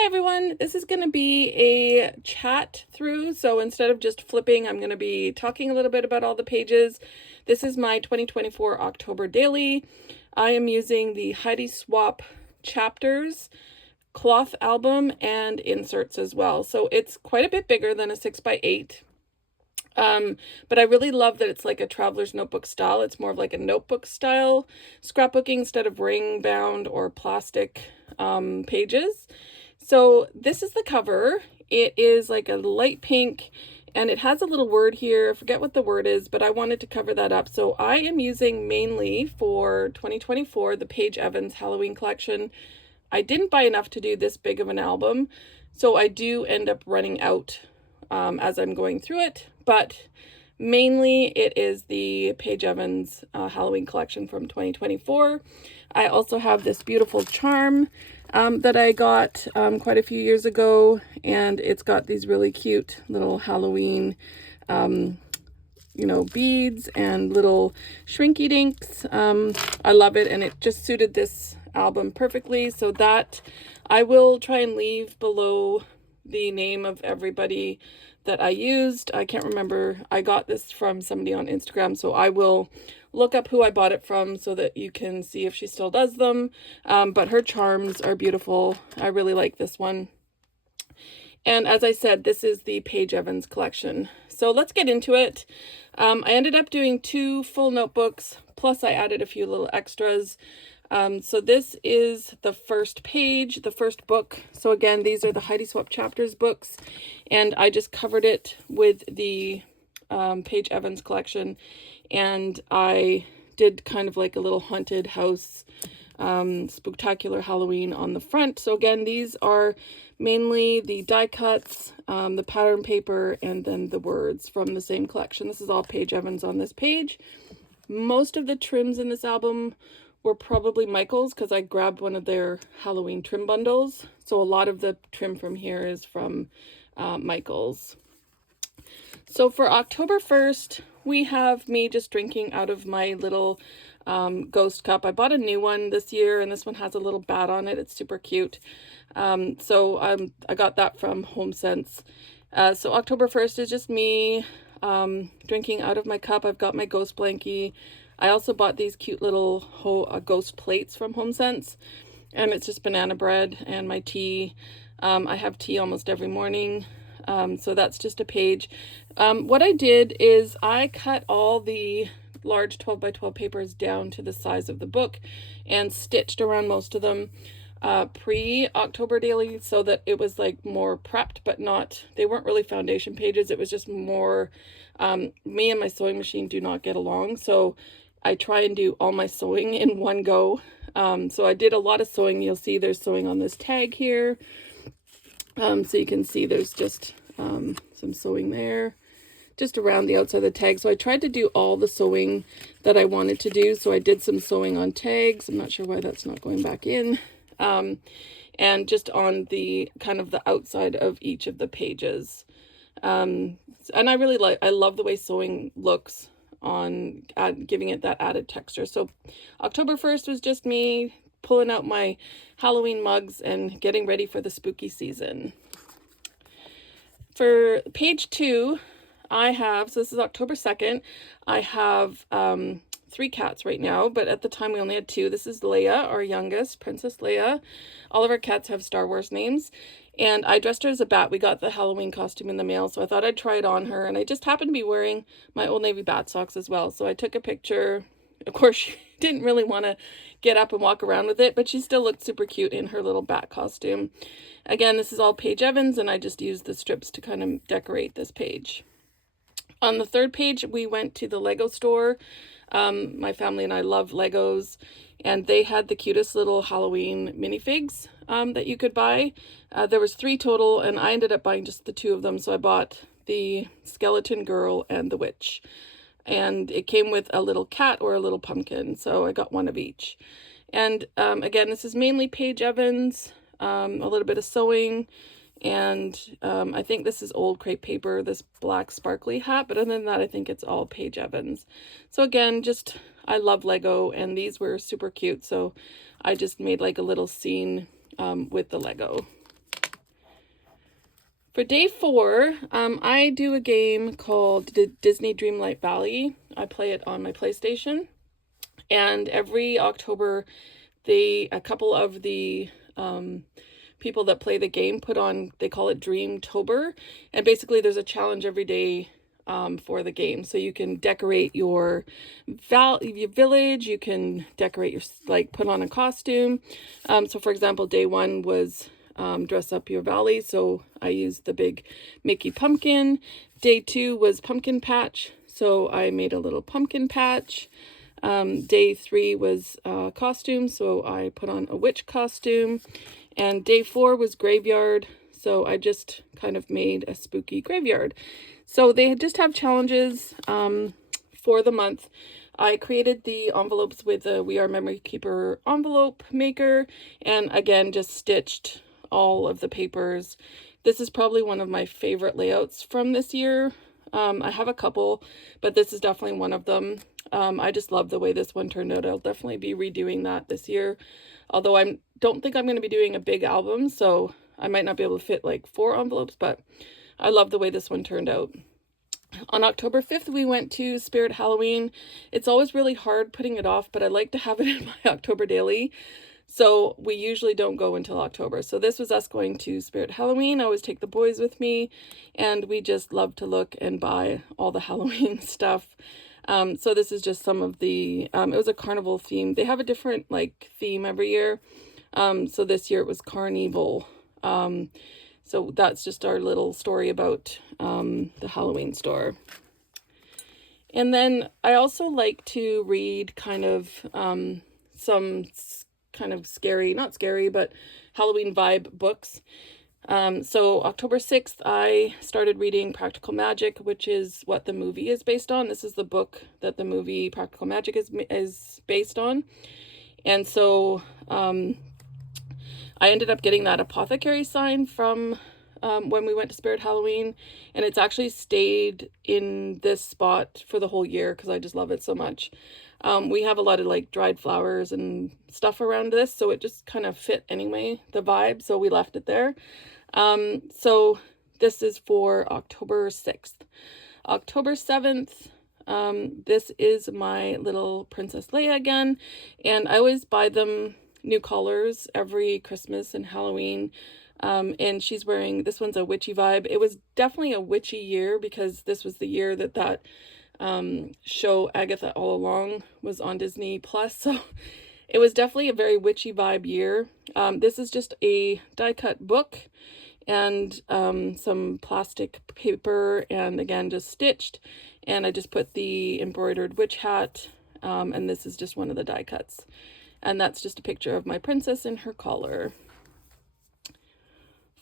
Hi everyone, this is going to be a chat through, so instead of just flipping, I'm going to be talking a little bit about all the pages. This is my 2024 October daily. I am using the Heidi Swap chapters, cloth album, and inserts as well. So it's quite a bit bigger than a 6x8. But I really love that it's like a traveler's notebook style. It's more of like a notebook style scrapbooking instead of ring bound or plastic pages. So this is the cover. It is like a light pink and it has a little word here. I forget what the word is, but I wanted to cover that up. So I am using mainly for 2024 the Paige Evans Halloween collection. I didn't buy enough to do this big of an album, so I do end up running out as I'm going through it, but mainly it is the Paige Evans Halloween collection from 2024. I also have this beautiful charm that I got quite a few years ago, and it's got these really cute little Halloween beads and little shrinky dinks. I love it, and it just suited this album perfectly. So that I will try and leave below the name of everybody that I used. I can't remember. I got this from somebody on Instagram, so I will look up who I bought it from so that you can see if she still does them. But her charms are beautiful. I really like this one. And as I said, this is the Paige Evans collection. So let's get into it. I ended up doing 2 full notebooks, plus I added a few little extras. So this is the first page, the first book. So again, these are the Heidi Swap chapters books, and I just covered it with the Paige Evans collection, and I did kind of like a little haunted house spectacular Halloween on the front. So again, these are mainly the die cuts, the pattern paper, and then the words from the same collection. This is all Paige Evans on this page. Most of the trims in this album were probably Michael's because I grabbed one of their Halloween trim bundles. So a lot of the trim from here is from Michael's. So for October 1st, we have me just drinking out of my little ghost cup. I bought a new one this year, and this one has a little bat on it. It's super cute. So I got that from HomeSense. So October 1st is just me drinking out of my cup. I've got my ghost blankie. I also bought these cute little ghost plates from HomeSense, and it's just banana bread and my tea. I have tea almost every morning, so that's just a page. What I did is I cut all the large 12x12 papers down to the size of the book and stitched around most of them pre-October daily so that it was like more prepped, but not, they weren't really foundation pages. It was just more, me and my sewing machine do not get along, so I try and do all my sewing in one go. So I did a lot of sewing. You'll see there's sewing on this tag here. So you can see there's just some sewing there, just around the outside of the tag. So I tried to do all the sewing that I wanted to do. So I did some sewing on tags. I'm not sure why that's not going back in. And just on the kind of the outside of each of the pages. And I love the way sewing looks on giving it that added texture. So October 1st was just me pulling out my Halloween mugs and getting ready for the spooky season. For page 2, I have, so this is October 2nd, I have 3 cats right now, but at the time we only had 2. This is Leia, our youngest, Princess Leia. All of our cats have Star Wars names, and I dressed her as a bat. We got the Halloween costume in the mail, so I thought I'd try it on her, and I just happened to be wearing my Old Navy bat socks as well, so I took a picture. Of course, she didn't really want to get up and walk around with it, but she still looked super cute in her little bat costume. Again, this is all Paige Evans, and I just used the strips to kind of decorate this page. On the 3rd page, we went to the Lego store. My family and I love Legos, and they had the cutest little Halloween minifigs that you could buy. There was 3 total, and I ended up buying just the 2 of them. So I bought the skeleton girl and the witch, and it came with a little cat or a little pumpkin. So I got one of each. And again, this is mainly Paige Evans, a little bit of sewing. And I think this is old crepe paper, this black sparkly hat, but other than that, I think it's all Paige Evans. So again, just, I love Lego, and these were super cute, so I just made like a little scene with the Lego. For day 4, I do a game called Disney Dreamlight Valley. I play it on my PlayStation. And every October, a couple of the people that play the game put on, they call it Dreamtober. And basically there's a challenge every day for the game. So you can decorate your village, you can decorate your, like, put on a costume. So for example, day 1 was dress up your valley. So I used the big Mickey pumpkin. Day 2 was pumpkin patch. So I made a little pumpkin patch. Day 3 was costume. So I put on a witch costume. And day 4 was graveyard. So I just kind of made a spooky graveyard. So they just have challenges for the month. I created the envelopes with the We Are Memory Keeper envelope maker. And again, just stitched all of the papers. This is probably one of my favorite layouts from this year. I have a couple, but this is definitely one of them. I just love the way this one turned out. I'll definitely be redoing that this year. Although I don't think I'm going to be doing a big album, so I might not be able to fit like 4 envelopes, but I love the way this one turned out. On October 5th, we went to Spirit Halloween. It's always really hard putting it off, but I like to have it in my October daily. So we usually don't go until October. So this was us going to Spirit Halloween. I always take the boys with me, and we just love to look and buy all the Halloween stuff. So this is just some of the, it was a carnival theme. They have a different like theme every year. So this year it was Carnival. So that's just our little story about the Halloween store. And then I also like to read kind of some kind of scary, not scary, but Halloween vibe books. So October 6th, I started reading Practical Magic, which is what the movie is based on. This is the book that the movie Practical Magic is based on. And so I ended up getting that apothecary sign from when we went to Spirit Halloween, and it's actually stayed in this spot for the whole year because I just love it so much. We have a lot of like dried flowers and stuff around this, so it just kind of fit anyway, the vibe, so we left it there. So this is for October 6th. October 7th, this is my little Princess Leia again, and I always buy them new collars every Christmas and Halloween. And she's wearing, this one's a witchy vibe. It was definitely a witchy year because this was the year that show Agatha All Along was on Disney Plus. So it was definitely a very witchy vibe year. This is just a die cut book and some plastic paper, and again just stitched, and I just put the embroidered witch hat, and this is just one of the die cuts, and that's just a picture of my princess in her collar.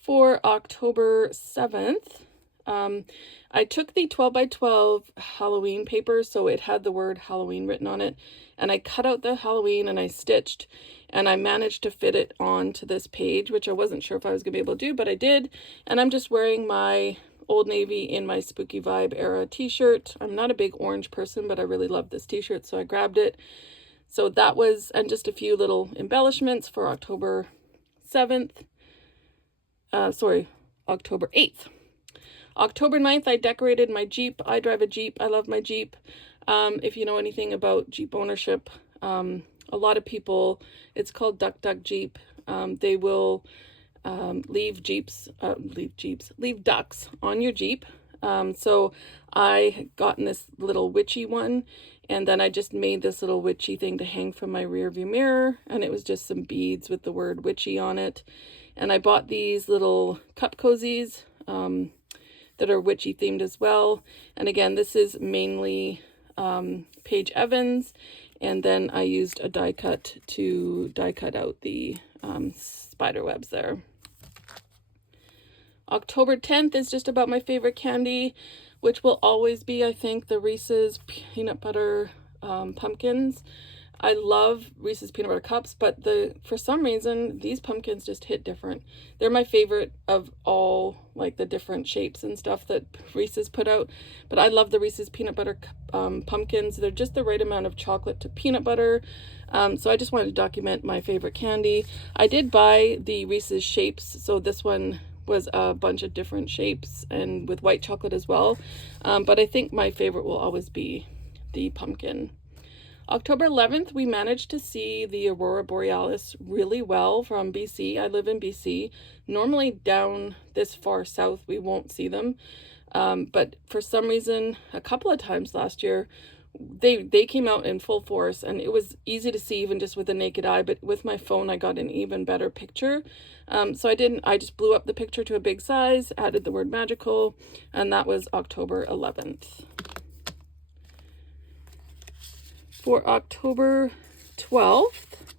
For October 7th, I took the 12 by 12 Halloween paper, so it had the word Halloween written on it, and I cut out the Halloween and I stitched, and I managed to fit it onto this page, which I wasn't sure if I was going to be able to do, but I did. And I'm just wearing my Old Navy in my Spooky Vibe era t-shirt. I'm not a big orange person, but I really love this t-shirt, so I grabbed it. So that was, and just a few little embellishments for October 7th. October 8th. October 9th, I decorated my Jeep. I drive a Jeep. I love my Jeep. If you know anything about Jeep ownership, a lot of people, it's called Duck Duck Jeep. They will leave ducks on your Jeep. So I had gotten this little witchy one, and then I just made this little witchy thing to hang from my rear view mirror, and it was just some beads with the word witchy on it. And I bought these little cup cozies that are witchy themed as well. And again, this is mainly Paige Evans, and then I used a die cut to die cut out the spider webs there. October 10th is just about my favorite candy, which will always be, I think, the Reese's peanut butter pumpkins. I love Reese's peanut butter cups, but for some reason, these pumpkins just hit different. They're my favorite of all, like, the different shapes and stuff that Reese's put out. But I love the Reese's peanut butter pumpkins. They're just the right amount of chocolate to peanut butter. So I just wanted to document my favorite candy. I did buy the Reese's shapes. So this one was a bunch of different shapes and with white chocolate as well. But I think my favorite will always be the pumpkin. October 11th, we managed to see the Aurora Borealis really well from BC. I live in BC. Normally down this far south, we won't see them. But for some reason, a couple of times last year, they came out in full force, and it was easy to see even just with the naked eye, but with my phone, I got an even better picture. So I just blew up the picture to a big size, added the word magical, and that was October 11th. For October 12th,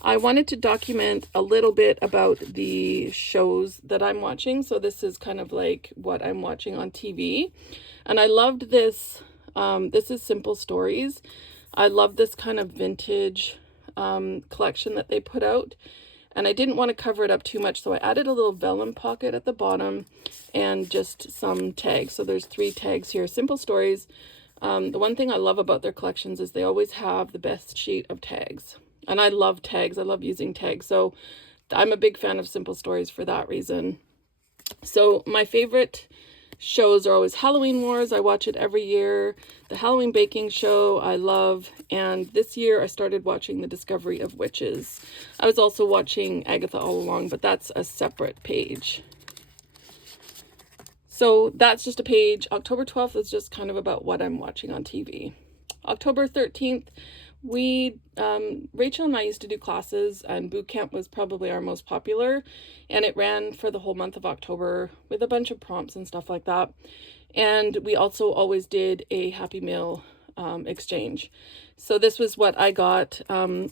I wanted to document a little bit about the shows that I'm watching. So this is kind of like what I'm watching on TV. And I loved this. This is Simple Stories. I love this kind of vintage collection that they put out. And I didn't want to cover it up too much, so I added a little vellum pocket at the bottom and just some tags. So there's 3 tags here. Simple Stories. The one thing I love about their collections is they always have the best sheet of tags. And I love tags. I love using tags. So I'm a big fan of Simple Stories for that reason. So my favorite shows are always Halloween Wars. I watch it every year. The Halloween Baking Show I love. And this year I started watching The Discovery of Witches. I was also watching Agatha All Along, but that's a separate page. So that's just a page. October 12th is just kind of about what I'm watching on TV. October 13th, Rachel and I used to do classes, and boot camp was probably our most popular, and it ran for the whole month of October with a bunch of prompts and stuff like that. And we also always did a Happy Meal exchange. So this was what I got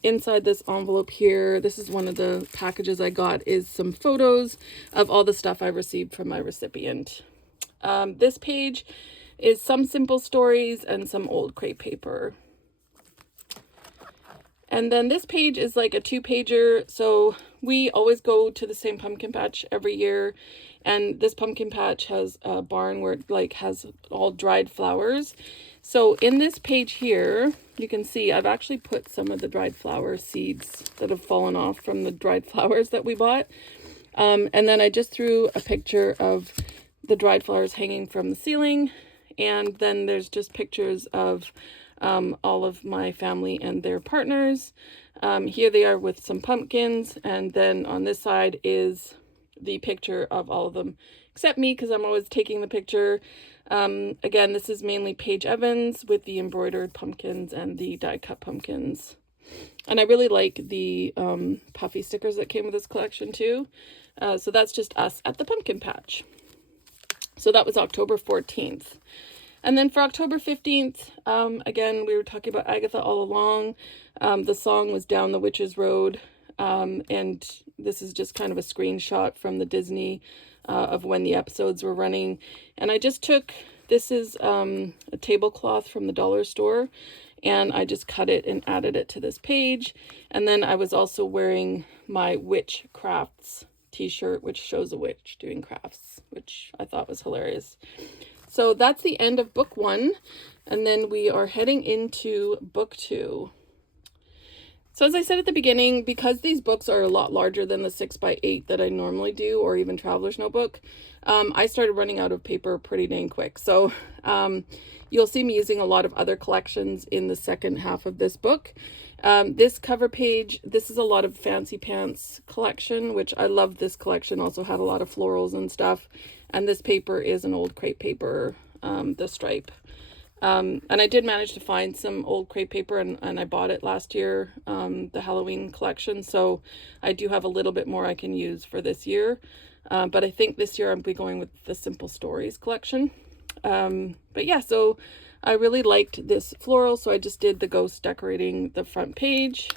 inside this envelope here. This is one of the packages I got, is some photos of all the stuff I received from my recipient. This page is some Simple Stories and some old crepe paper. And then this page is like a 2-pager. So we always go to the same pumpkin patch every year. And this pumpkin patch has a barn where it like has all dried flowers. So in this page here, you can see I've actually put some of the dried flower seeds that have fallen off from the dried flowers that we bought. And then I just threw a picture of the dried flowers hanging from the ceiling. And then there's just pictures of all of my family and their partners. Here they are with some pumpkins. And then on this side is the picture of all of them, except me, because I'm always taking the picture. Again, this is mainly Paige Evans with the embroidered pumpkins and the die cut pumpkins. And I really like the puffy stickers that came with this collection too. So that's just us at the pumpkin patch. So that was October 14th. And then for October 15th, again, we were talking about Agatha All Along. The song was Down the Witch's Road. And this is just kind of a screenshot from the Disney of when the episodes were running. And I just took, this is a tablecloth from the dollar store, and I just cut it and added it to this page. And then I was also wearing my Witch Crafts t-shirt, which shows a witch doing crafts, which I thought was hilarious. So that's the end of book 1. And then we are heading into book 2. So as I said at the beginning, because these books are a lot larger than the 6x8 that I normally do, or even Traveler's Notebook, I started running out of paper pretty dang quick. So you'll see me using a lot of other collections in the second half of this book. This cover page, this is a lot of Fancy Pants collection, which I love. This collection also had a lot of florals and stuff. And this paper is an old crepe paper, the stripe. And I did manage to find some old crepe paper, and I bought it last year, the Halloween collection. So I do have a little bit more I can use for this year. But I think this year I'll be going with the Simple Stories collection. But yeah, so I really liked this floral, so I just did the ghost decorating the front page.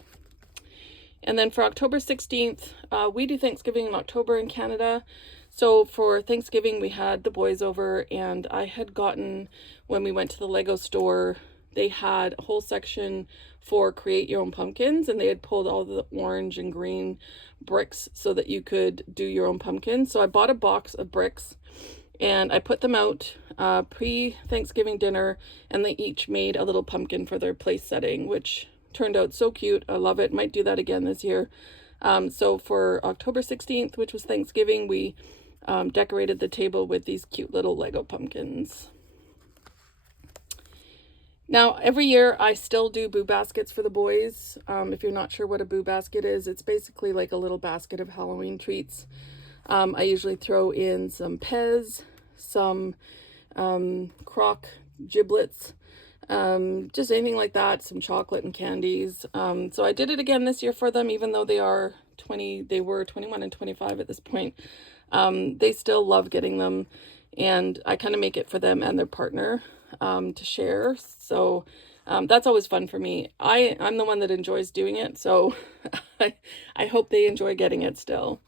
And then for October 16th, we do Thanksgiving in October in Canada. So for Thanksgiving, we had the boys over, and I had gotten, when we went to the Lego store, they had a whole section for create your own pumpkins, and they had pulled all the orange and green bricks so that you could do your own pumpkins. So I bought a box of bricks, and I put them out pre-Thanksgiving dinner, and they each made a little pumpkin for their place setting, which turned out so cute. I love it. Might do that again this year. So for October 16th, which was Thanksgiving, we decorated the table with these cute little Lego pumpkins. Now, every year I still do boo baskets for the boys. If you're not sure what a boo basket is, it's basically like a little basket of Halloween treats. I usually throw in some Pez, some crock giblets, just anything like that, some chocolate and candies. So I did it again this year for them, even though they were 21 and 25 at this point. They still love getting them, and I kind of make it for them and their partner to share. So that's always fun for me. I'm the one that enjoys doing it, so I hope they enjoy getting it still.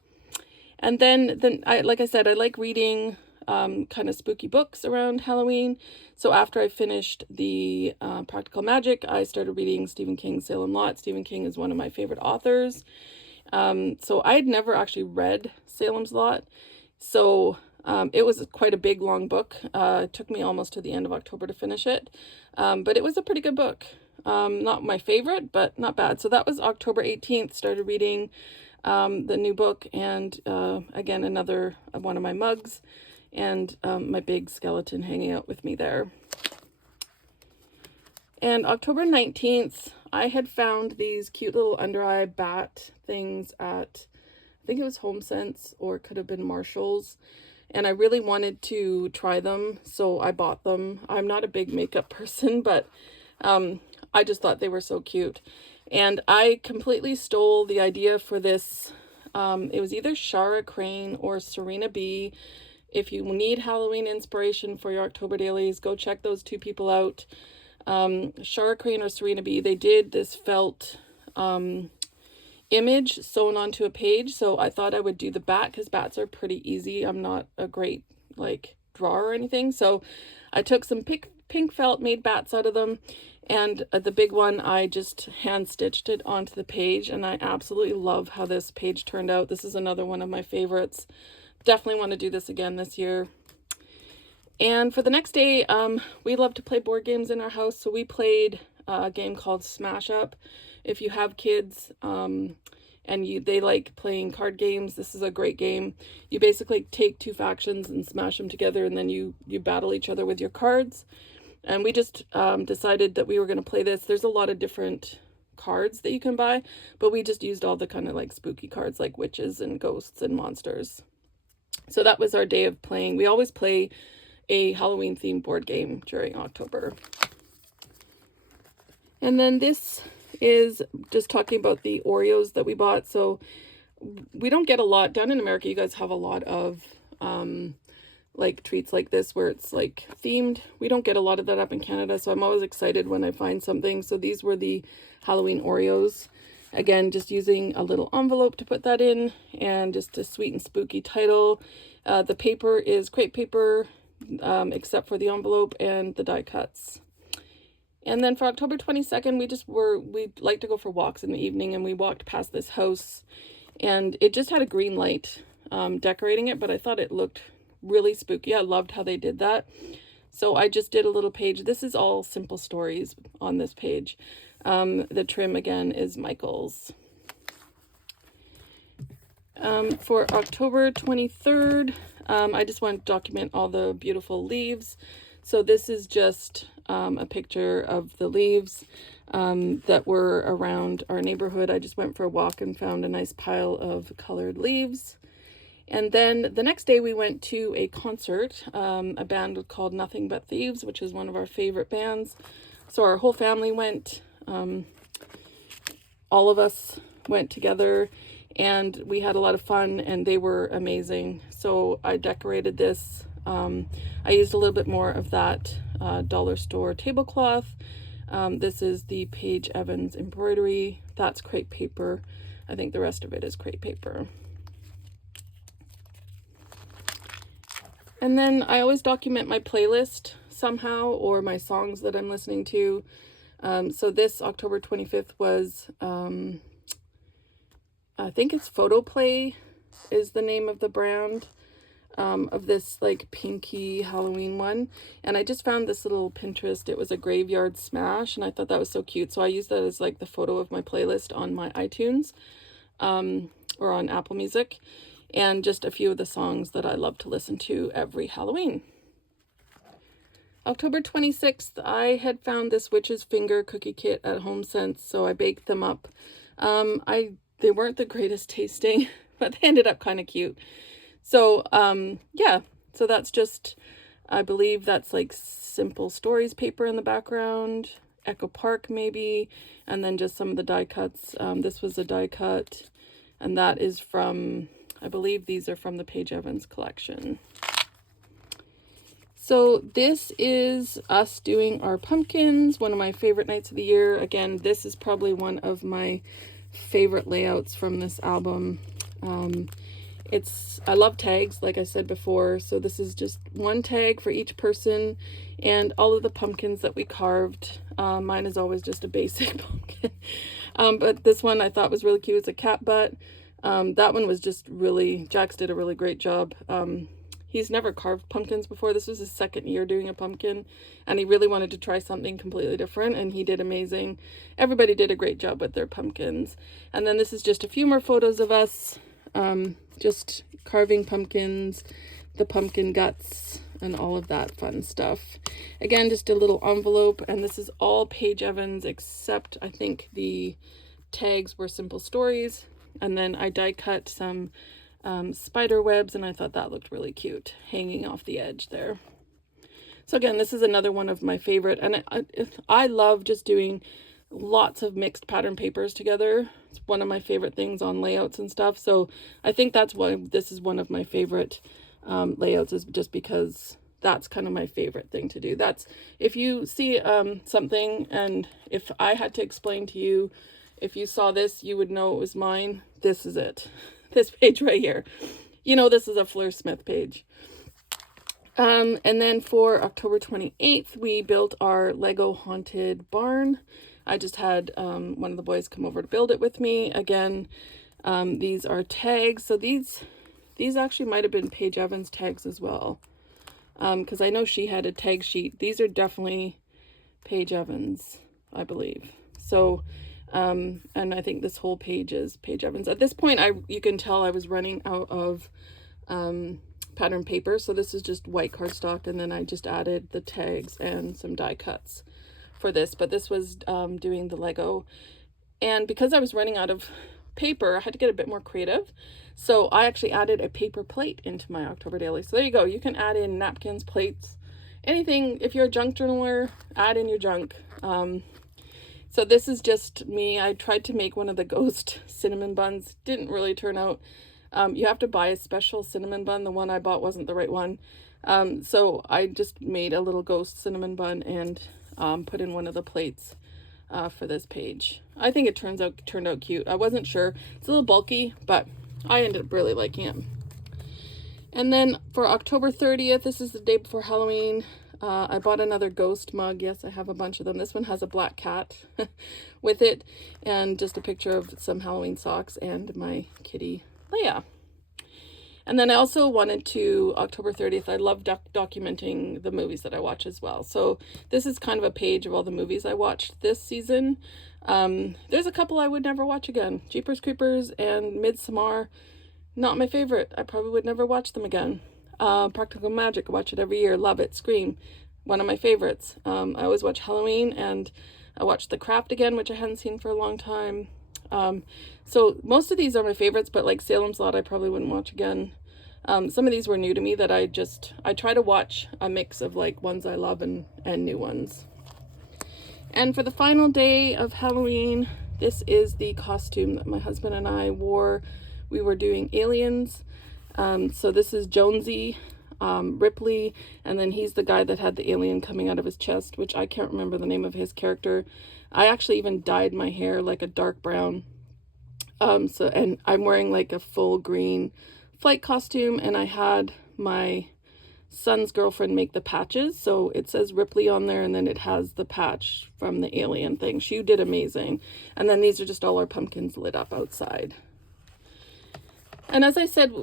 And then like I said, I like reading kind of spooky books around Halloween. So after I finished the Practical Magic, I started reading Stephen King's Salem Lot. Stephen King is one of my favorite authors. So I had never actually read Salem's Lot. So it was quite a big, long book. It took me almost to the end of October to finish it. But it was a pretty good book. Not my favorite, but not bad. So that was October 18th, started reading the new book, and again, another one of my mugs, and my big skeleton hanging out with me there. And October 19th, I had found these cute little under eye bat things at, I think it was HomeSense, or it could have been Marshall's. And I really wanted to try them, so I bought them. I'm not a big makeup person, but I just thought they were so cute. And I completely stole the idea for this. It was either Shara Crane or Serena B. If you need Halloween inspiration for your October dailies, go check those two people out. Shara Crane or Serena B, they did this felt image sewn onto a page. So I thought I would do the bat, because bats are pretty easy. I'm not a great like drawer or anything. So I took some pink felt, made bats out of them. And the big one, I just hand stitched it onto the page, and I absolutely love how this page turned out. This is another one of my favorites. Definitely want to do this again this year. And for the next day, we love to play board games in our house. So we played a game called Smash Up. If you have kids and they like playing card games, this is a great game. You basically take two factions and smash them together, and then you battle each other with your cards. And we just decided that we were going to play this. There's a lot of different cards that you can buy, but we just used all the kind of like spooky cards, like witches and ghosts and monsters. So that was our day of playing. We always play a Halloween themed board game during October. And then this is just talking about the Oreos that we bought. So we don't get a lot down in America. You guys have a lot of like treats like this where it's like themed. We don't get a lot of that up in Canada, so I'm always excited when I find something. So these were the Halloween Oreos. Again, just using a little envelope to put that in, and just a sweet and spooky title. The paper is crepe paper, except for the envelope and the die cuts. And then for October 22nd, we like to go for walks in the evening, and we walked past this house, and it just had a green light decorating it, but I thought it looked really spooky. I loved how they did that. So I just did a little page. This is all simple stories on this page. The trim again is Michael's. For October 23rd, I just want to document all the beautiful leaves. So this is just a picture of the leaves that were around our neighborhood. I just went for a walk and found a nice pile of colored leaves. And then the next day we went to a concert, a band called Nothing But Thieves, which is one of our favorite bands. So our whole family went, all of us went together, and we had a lot of fun, and they were amazing. So I decorated this. I used a little bit more of that dollar store tablecloth. This is the Paige Evans embroidery. That's crepe paper. I think the rest of it is crepe paper. And then I always document my playlist somehow, or my songs that I'm listening to. So this October 25th was, I think it's Photoplay is the name of the brand, of this like pinky Halloween one. And I just found this little Pinterest. It was a graveyard smash, and I thought that was so cute. So I used that as like the photo of my playlist on my iTunes, or on Apple Music. and just a few of the songs that I love to listen to every Halloween. October 26th, I had found this witch's finger cookie kit at HomeSense, so I baked them up. They weren't the greatest tasting, but they ended up kind of cute. So yeah, so that's just, I believe that's like Simple Stories paper in the background, Echo Park maybe, and then just some of the die cuts. This was a die cut, and that is from, I believe these are from the Paige Evans collection. So this is us doing our pumpkins, one of my favorite nights of the year. Again, this is probably one of my favorite layouts from this album. I love tags, like I said before, so this is just one tag for each person, and all of the pumpkins that we carved. Mine is always just a basic pumpkin, but this one I thought was really cute. It's a cat butt. That one was just really, Jax did a really great job. He's never carved pumpkins before. This was his second year doing a pumpkin, and he really wanted to try something completely different, and he did amazing. Everybody did a great job with their pumpkins. And then this is just a few more photos of us, just carving pumpkins, the pumpkin guts, and all of that fun stuff. Again, just a little envelope, and this is all Paige Evans, except I think the tags were Simple Stories. And then I die cut some spider webs, and I thought that looked really cute hanging off the edge there. So again, this is another one of my favorite, and I love just doing lots of mixed pattern papers together. It's one of my favorite things on layouts and stuff, so I think that's why this is one of my favorite layouts, is just because that's kind of my favorite thing to do. That's, if you see something, and if I had to explain to you, if you saw this, you would know it was mine. This is it. This page right here. You know, this is a Fleur Smith page. And then for October 28th, we built our Lego haunted barn. I just had one of the boys come over to build it with me. Again, these are tags. So these actually might have been Paige Evans tags as well, because I know she had a tag sheet. These are definitely Paige Evans, I believe. So and I think this whole page is Paige Evans. At this point, you can tell I was running out of pattern paper, so this is just white cardstock, and then I just added the tags and some die cuts for this. But this was doing the Lego, and because I was running out of paper, I had to get a bit more creative, so I actually added a paper plate into my October daily. So there you go. You can add in napkins, plates, anything. If you're a junk journaler, add in your junk. So this is just me. I tried to make one of the ghost cinnamon buns. Didn't really turn out. You have to buy a special cinnamon bun. The one I bought wasn't the right one. So I just made a little ghost cinnamon bun and put in one of the plates for this page. I think it turned out cute. I wasn't sure. It's a little bulky, but I ended up really liking it. And then for October 30th, this is the day before Halloween. I bought another ghost mug. Yes, I have a bunch of them. This one has a black cat with it, and just a picture of some Halloween socks and my kitty, Leia. And then I also wanted to, October 30th, I love documenting the movies that I watch as well. So this is kind of a page of all the movies I watched this season. There's a couple I would never watch again. Jeepers Creepers and Midsommar, not my favorite. I probably would never watch them again. Practical Magic, I watch it every year. Love it. Scream, one of my favorites. I always watch Halloween, and I watched The Craft again, which I hadn't seen for a long time. So most of these are my favorites, but like Salem's Lot, I probably wouldn't watch again. Some of these were new to me that I try to watch a mix of like ones I love and new ones. And for the final day of Halloween, this is the costume that my husband and I wore. We were doing aliens. So this is Jonesy, Ripley, and then he's the guy that had the alien coming out of his chest, which I can't remember the name of his character. I actually even dyed my hair like a dark brown. And I'm wearing like a full green flight costume, and I had my son's girlfriend make the patches. So it says Ripley on there, and then it has the patch from the alien thing. She did amazing. And then these are just all our pumpkins lit up outside. And as I said,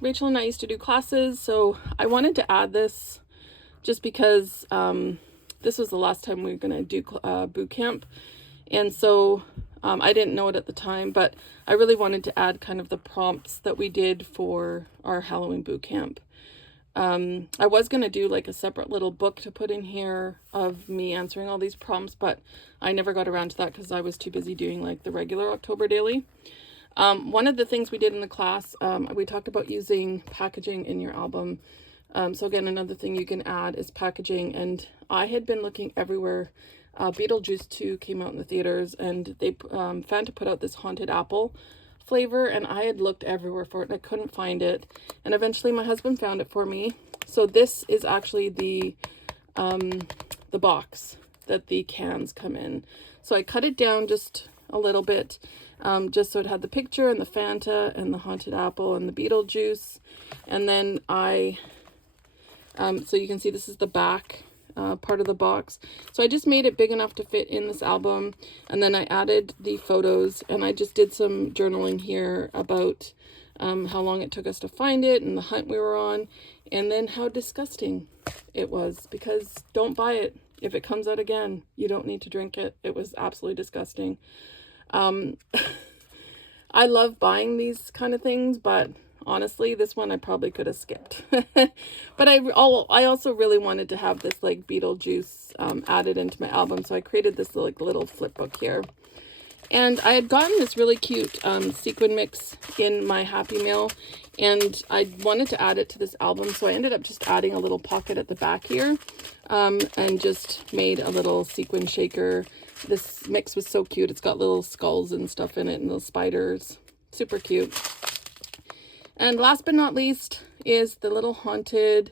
Rachel and I used to do classes, so I wanted to add this just because this was the last time we were going to do boot camp. And so I didn't know it at the time, but I really wanted to add kind of the prompts that we did for our Halloween boot camp. I was going to do like a separate little book to put in here of me answering all these prompts, but I never got around to that because I was too busy doing like the regular October daily. One of the things we did in the class, we talked about using packaging in your album. So again, another thing you can add is packaging, and I had been looking everywhere. Beetlejuice 2 came out in the theaters, and they found to put out this haunted apple flavor, and I had looked everywhere for it and I couldn't find it, and eventually my husband found it for me. So this is actually the box that the cans come in. So I cut it down just a little bit, just so it had the picture and the Fanta and the haunted apple and the Beetlejuice. And then so you can see this is the back part of the box. So I just made it big enough to fit in this album, and then I added the photos, and I just did some journaling here about how long it took us to find it and the hunt we were on, and then how disgusting it was, because don't buy it. If it comes out again, you don't need to drink it. It was absolutely disgusting. I love buying these kind of things, but honestly, this one I probably could have skipped. But I also really wanted to have this like Beetlejuice added into my album, so I created this like little flip book here. And I had gotten this really cute sequin mix in my Happy Meal, and I wanted to add it to this album, so I ended up just adding a little pocket at the back here, and just made a little sequin shaker. This mix was so cute. It's got little skulls and stuff in it and little spiders. Super cute. And last but not least is the little haunted.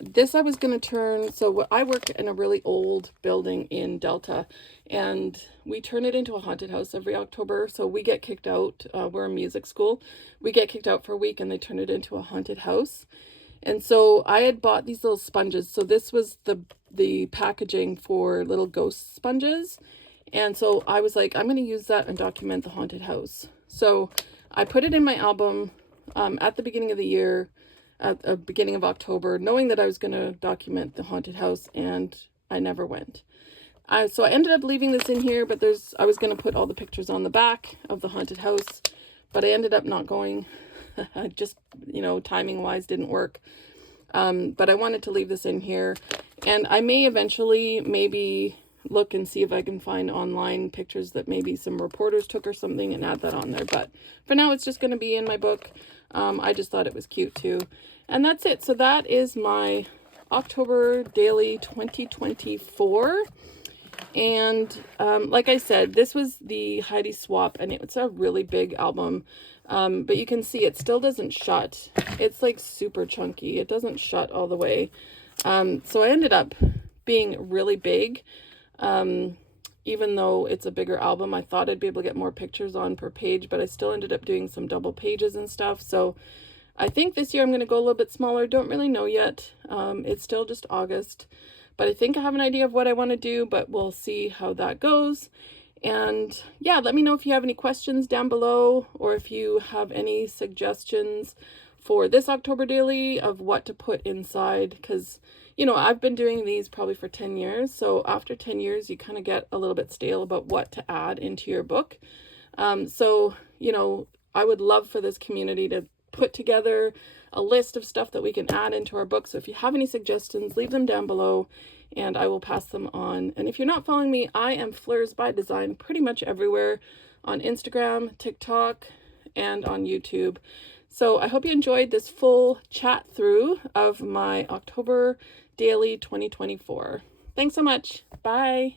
This I was going to turn, so I work in a really old building in Delta, and we turn it into a haunted house every October. So we get kicked out. We're a music school. We get kicked out for a week and they turn it into a haunted house. And so I had bought these little sponges. So this was the packaging for little ghost sponges. And so I was like, I'm going to use that and document the haunted house. So I put it in my album at the beginning of the year, at the beginning of October, knowing that I was going to document the haunted house, and I never went. So I ended up leaving this in here, but I was going to put all the pictures on the back of the haunted house, but I ended up not going. Just, timing wise didn't work. But I wanted to leave this in here, and I may eventually maybe look and see if I can find online pictures that maybe some reporters took or something and add that on there. But for now, it's just going to be in my book. I just thought it was cute too. And that's it. So that is my October Daily 2024. And like I said, this was the Heidi Swap, and it's a really big album. But you can see it still doesn't shut. It's like super chunky. It doesn't shut all the way. So I ended up being really big. Even though it's a bigger album, I thought I'd be able to get more pictures on per page, but I still ended up doing some double pages and stuff. So I think this year I'm going to go a little bit smaller. Don't really know yet. It's still just August, but I think I have an idea of what I want to do, but we'll see how that goes. And yeah, let me know if you have any questions down below, or if you have any suggestions for this October Daily of what to put inside, because I've been doing these probably for 10 years. So after 10 years, you kind of get a little bit stale about what to add into your book. So I would love for this community to put together a list of stuff that we can add into our book. So if you have any suggestions, leave them down below and I will pass them on. And if you're not following me, I am Fleurs by Design pretty much everywhere, on Instagram, TikTok, and on YouTube. So I hope you enjoyed this full chat through of my October Daily 2024. Thanks so much. Bye.